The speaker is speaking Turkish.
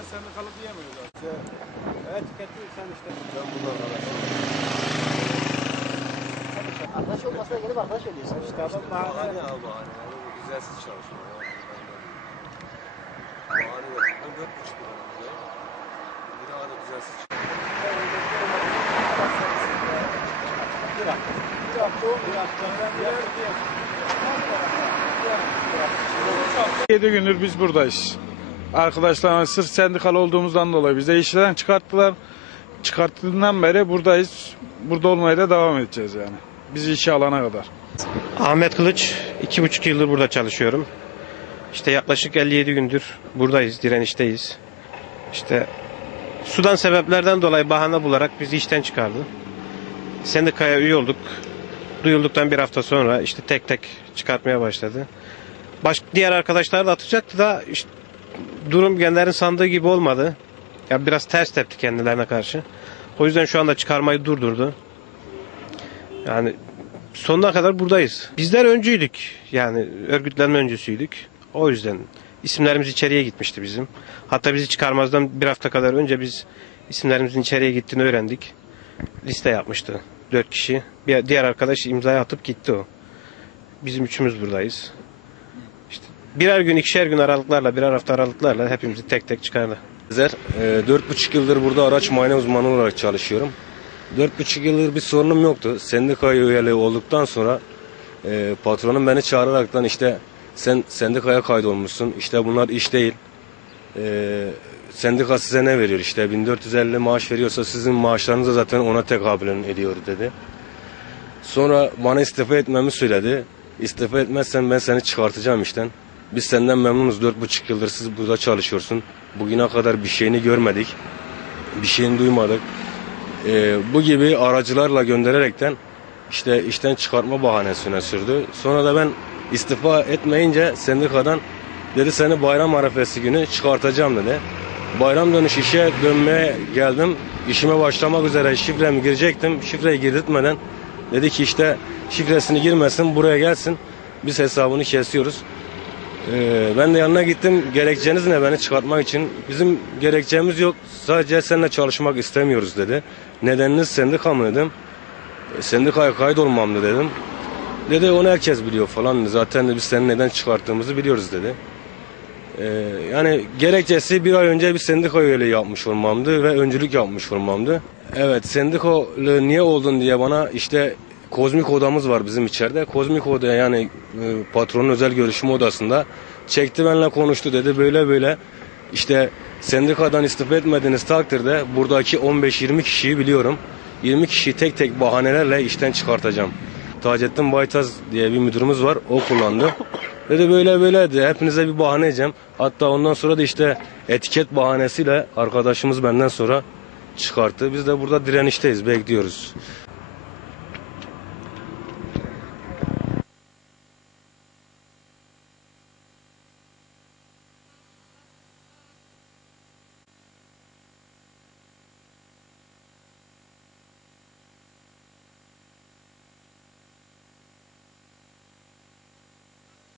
ben sendikalı diyemiyorlar. Etiketli sen işte. Ben bundan araştırdım. Arkadaş olmasına gelip arkadaş oluyorsun. İşte adam bahane al bahane. Yani bu düzensiz çalışma. Bahane yok. Ben 4,5 lira buradayım. Bir hala düzensiz çalışma. Bir hafta o, bir hafta. Bir 7 gündür biz buradayız. Arkadaşlar sırf sendikalı olduğumuzdan dolayı bize işten çıkarttılar. Çıkarttığından beri buradayız. Burada olmaya da devam edeceğiz yani. Bizi işe alana kadar. Ahmet Kılıç, 2,5 yıldır burada çalışıyorum. İşte yaklaşık 57 gündür buradayız, direnişteyiz. İşte sudan sebeplerden dolayı bahane bularak bizi işten çıkardı. Sendikaya üye olduk. Duyulduktan bir hafta sonra işte tek tek çıkartmaya başladı. Diğer arkadaşlar da atacaktı da işte durum gençlerin sandığı gibi olmadı. Ya biraz ters tepti kendilerine karşı. O yüzden şu anda çıkarmayı durdurdu. Yani sonuna kadar buradayız. Bizler öncüydük. Yani örgütlenme öncüsüydük. O yüzden isimlerimiz içeriye gitmişti bizim. Hatta bizi çıkarmazdan bir hafta kadar önce biz isimlerimizin içeriye gittiğini öğrendik. Liste yapmıştı. 4 kişi. Bir diğer arkadaş imzayı atıp gitti o. Bizim üçümüz buradayız. İşte birer gün, ikişer gün aralıklarla, birer hafta aralıklarla hepimizi tek tek çıkardı. 4,5 yıldır burada araç muayene uzmanı olarak çalışıyorum. 4,5 yıldır bir sorunum yoktu. Sendika üyeliği olduktan sonra patronum beni çağıraraktan işte sen sendikaya kaydolmuşsun. İşte bunlar iş değil. Sendika size ne veriyor? İşte 1450 maaş veriyorsa sizin maaşlarınız da zaten ona tekabül ediyor dedi. Sonra bana istifa etmemi söyledi. İstifa etmezsen ben seni çıkartacağım işten. Biz senden memnunuz. 4,5 yıldır siz burada çalışıyorsun. Bugüne kadar bir şeyini görmedik. Bir şeyini duymadık. Bu gibi aracılarla göndererekten işte işten çıkartma bahanesine sürdü. Sonra da ben istifa etmeyince sendikadan dedi seni bayram arifesi günü çıkartacağım dedi. Bayram dönüş işe dönmeye geldim. İşime başlamak üzere şifremi girecektim. Şifreyi girdirtmeden dedi ki işte şifresini girmesin buraya gelsin. Biz hesabını kesiyoruz. Ben de yanına gittim. Gerekçeniz ne beni çıkartmak için? Bizim gerekçemiz yok. Sadece seninle çalışmak istemiyoruz dedi. Nedeniniz sendika mı dedim. Sendikaya kaydolmam da dedim. Dedi onu herkes biliyor falan. Zaten de biz seni neden çıkarttığımızı biliyoruz dedi. Yani gerekçesi bir ay önce bir sendika üyeliği yapmış olmamdı ve öncülük yapmış olmamdı. Evet sendikalı niye oldun diye bana işte kozmik odamız var bizim içeride. Kozmik odaya yani patronun özel görüşme odasında çekti benimle konuştu dedi böyle böyle işte sendikadan istifa etmediğiniz takdirde buradaki 15-20 kişiyi biliyorum. 20 kişiyi tek tek bahanelerle işten çıkartacağım. Taceddin Baytaz diye bir müdürümüz var o kullandı. Dedi böyle böyle de hepinize bir bahane edeceğim. Hatta ondan sonra da işte etiket bahanesiyle arkadaşımız benden sonra çıkarttı. Biz de burada direnişteyiz bekliyoruz.